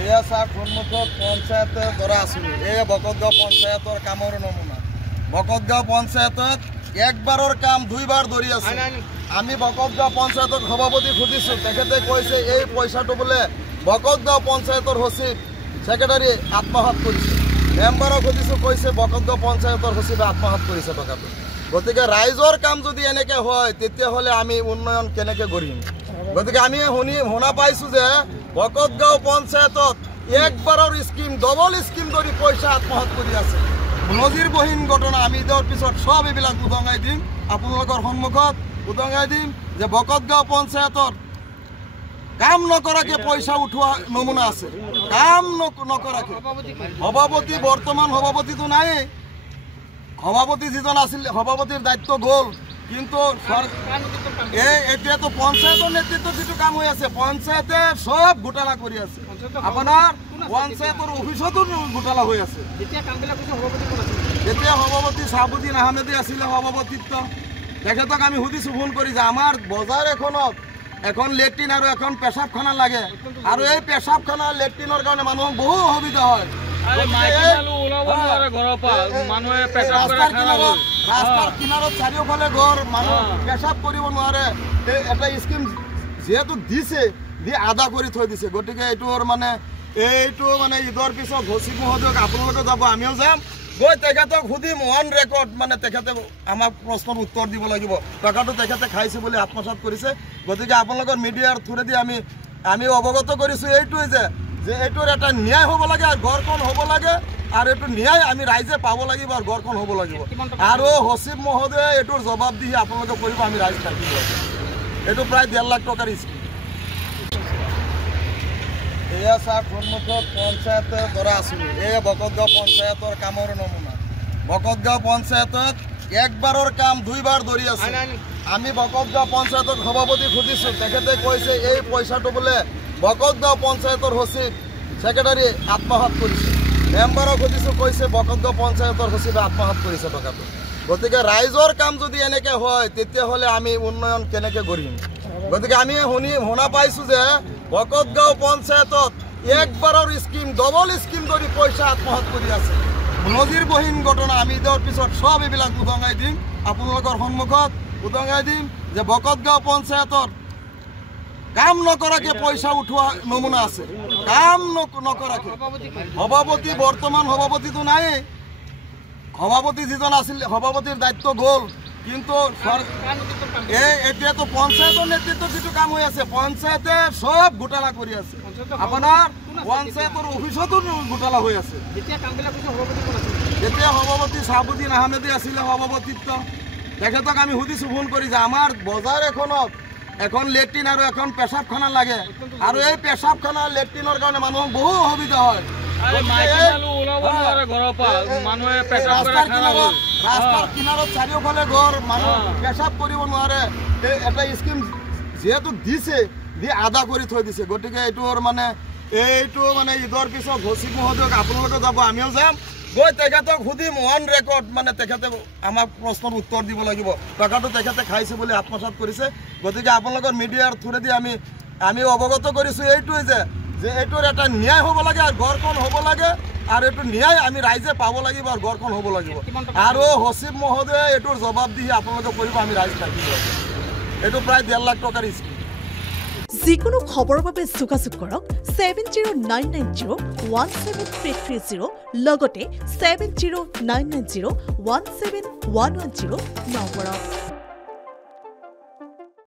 এয়া চাওক সন্মুখত পঞ্চায়তে ধৰা আঁচনি এয়া বকতগাঁও পঞ্চায়তৰ কামৰ নমুনা। বকতগাঁও পঞ্চায়তত একবাৰৰ কাম দুইবাৰ ধৰি আছে। আমি বকতগাঁও পঞ্চায়তৰ সভাপতি সুধিছোঁ, তেখেতে কৈছে এই পইচাটো বোলে বকতগাঁও পঞ্চায়তৰ সচিব ছেক্ৰেটাৰী আত্মসাৎ কৰিছে। মেম্বাৰক সুধিছোঁ, কৈছে বকতগাঁও পঞ্চায়তৰ সচিবে আত্মসাৎ কৰিছে টকাটো। গতিকে ৰাইজৰ কাম যদি এনেকৈ হয় তেতিয়াহ'লে আমি উন্নয়ন কেনেকৈ গঢ়িম? গতিকে আমি শুনা পাইছোঁ যে বকতগাঁও পঞ্চায়তত একবাৰৰ স্কিম ডবল স্কিম ধৰি পইচা আত্মসাৎ কৰি আছে। নজিৰবিহীন ঘটনা। আমি ইদৰ পিছত সব এইবিলাক উদঙাই দিম, আপোনালোকৰ সন্মুখত উদঙাই দিম যে বকতগাঁও পঞ্চায়তৰ কাম নকৰাকে পইচা উঠোৱা নমুনা আছে। কাম নকৰাকে সভাপতি, বৰ্তমান সভাপতিটো নাই। সভাপতি যিজন আছিল সভাপতিৰ দায়িত্ব গ'ল, কিন্তু এতিয়াতো পঞ্চায়তৰ নেতৃত্বত যিটো কাম হৈ আছে পঞ্চায়তে সব ঘোটালা কৰি আছে। আপোনাৰ পঞ্চায়তৰ অফিচতো ঘোটালা হৈ আছে। যেতিয়া সভাপতি শ্বাহাবুদ্দিন আহমেদে আছিলে সভাপতিত্ব, তেখেতক আমি সুধিছোঁ ফোন কৰি যে আমাৰ বজাৰ এখনত এখন লেট্ৰিন আৰু এখন পেচাবখানা লাগে, আৰু এই পেচাবখানা লেট্ৰিনৰ কাৰণে মানুহৰ বহু অসুবিধা হয়। ৰাস্তাৰ কিনাৰত চাৰিওফালে ঘৰ, মানুহ পেচাব কৰিব নোৱাৰে। এটা স্কিম যিহেতু দিছে, দি আদা কৰি থৈ দিছে। গতিকে এইটোৰ এইটো ঈদৰ পিছত সচিব মহোদয়ক আপোনালোকে যাব, আমিও যাম, গৈ তেখেতক সুধিম অন ৰেকৰ্ড। তেখেতে আমাক প্ৰশ্নৰ উত্তৰ দিব লাগিব। টকাটো তেখেতে খাইছে বুলি আত্মসাৎ কৰিছে। গতিকে আপোনালোকৰ মিডিয়াৰ থ্ৰুৰেদি আমি অৱগত কৰিছোঁ এইটোৱে যে এইটোৰ এটা ন্যায় হ'ব লাগে, আৰু ঘৰখন হ'ব লাগে, আৰু এইটো ন্যায় আমি ৰাইজে পাব লাগিব, আৰু ঘৰখন হ'ব লাগিব। আৰু সচিব মহোদয়ে এইটোৰ জবাবদিহি আপোনালোকে কৰিব, আমি ৰাইজ থাকিব লাগিব। এইটো প্ৰায় 1.5 লাখ টকাৰ স্কিম। এয়া চাওক সন্মুখত পঞ্চায়তে ধৰা আঁচনি এয়া বকতগাঁও পঞ্চায়তৰ কামৰ নমুনা। বকতগাঁও পঞ্চায়তত একবাৰৰ কাম দুইবাৰ ধৰি আছে। আমি বকতগাঁও পঞ্চায়তৰ সভাপতি সুধিছোঁ, তেখেতে কৈছে এই পইচাটো বোলে বকতগাঁও পঞ্চায়তৰ সচিব ছেক্ৰেটাৰী আত্মসাৎ কৰিছে। মেম্বাৰক সুধিছোঁ, কৈছে বকতগাঁও পঞ্চায়তৰ সচিবে আত্মসাৎ কৰিছে টকাটো। গতিকে ৰাইজৰ কাম যদি এনেকৈ হয় তেতিয়াহ'লে আমি উন্নয়ন কেনেকৈ গঢ়িম? গতিকে আমি শুনা পাইছোঁ যে বকতগাঁও পঞ্চায়তত একবাৰৰ স্কিম ডবল স্কিম ধৰি পইচা আত্মসাৎ কৰি আছে। নজিৰবিহীন ঘটনা। আমি ইদৰ পিছত সব এইবিলাক উদঙাই দিম, আপোনালোকৰ সন্মুখত উদঙাই দিম যে বকতগাঁও পঞ্চায়তৰ কাম নকৰাকে পইচা উঠোৱা নমুনা আছে। কাম নকৰাকে সভাপতি, বৰ্তমান সভাপতিটো নাই। সভাপতি যিজন আছিল সভাপতিৰ দায়িত্ব গ'ল, কিন্তু এতিয়াতো পঞ্চায়তৰ নেতৃত্বত যিটো কাম হৈ আছে পঞ্চায়তে সব ঘোটালা কৰি আছে। আপোনাৰ পঞ্চায়তৰ অফিচতো ঘোটালা হৈ আছে। যেতিয়া সভাপতি শ্বাহাবুদ্দিন আহমেদে আছিলে সভাপতিত্ব, তেখেতক আমি সুধিছোঁ ফোন কৰি যে আমাৰ বজাৰ এখনত এখন লেট্ৰিন আৰু এখন পেচাবখানা লাগে, আৰু এই পেচাবখানা লেট্ৰিনৰ কাৰণে মানুহৰ বহু অসুবিধা হয়। ৰাস্তাৰ কিনাৰত চাৰিওফালে ঘৰ, মানুহ পেচাব কৰিব নোৱাৰে। এটা স্কিম যিহেতু দিছে, দি আদা কৰি থৈ দিছে। গতিকে এইটোৰ এইটো ঈদৰ পিছত সচিব মহোদয়ক আপোনালোকে যাব, আমিও যাম, গৈ তেখেতক সুধিম অন ৰেকৰ্ড। তেখেতে আমাক প্ৰশ্নৰ উত্তৰ দিব লাগিব। টকাটো তেখেতে খাইছে বুলি আত্মসাৎ কৰিছে। গতিকে আপোনালোকৰ মিডিয়াৰ থ্ৰুৰেদি আমি অৱগত কৰিছোঁ এইটোৱে যে এইটোৰ এটা ন্যায় হ'ব লাগে, আৰু ঘৰখন হ'ব লাগে, আৰু এইটো ন্যায় আমি ৰাইজে পাব লাগিব, আৰু ঘৰখন হ'ব লাগিব। আৰু সচিব মহোদয়ে এইটোৰ জবাবদিহি আপোনালোকে কৰিব, আমি ৰাইজ থাকিব লাগিব। এইটো প্ৰায় 1.5 লাখ টকাৰ স্কিম। যিকোনো খবৰৰ বাবে যোগাযোগ কৰক 7099017330 লগতে 7099017110 নম্বৰত।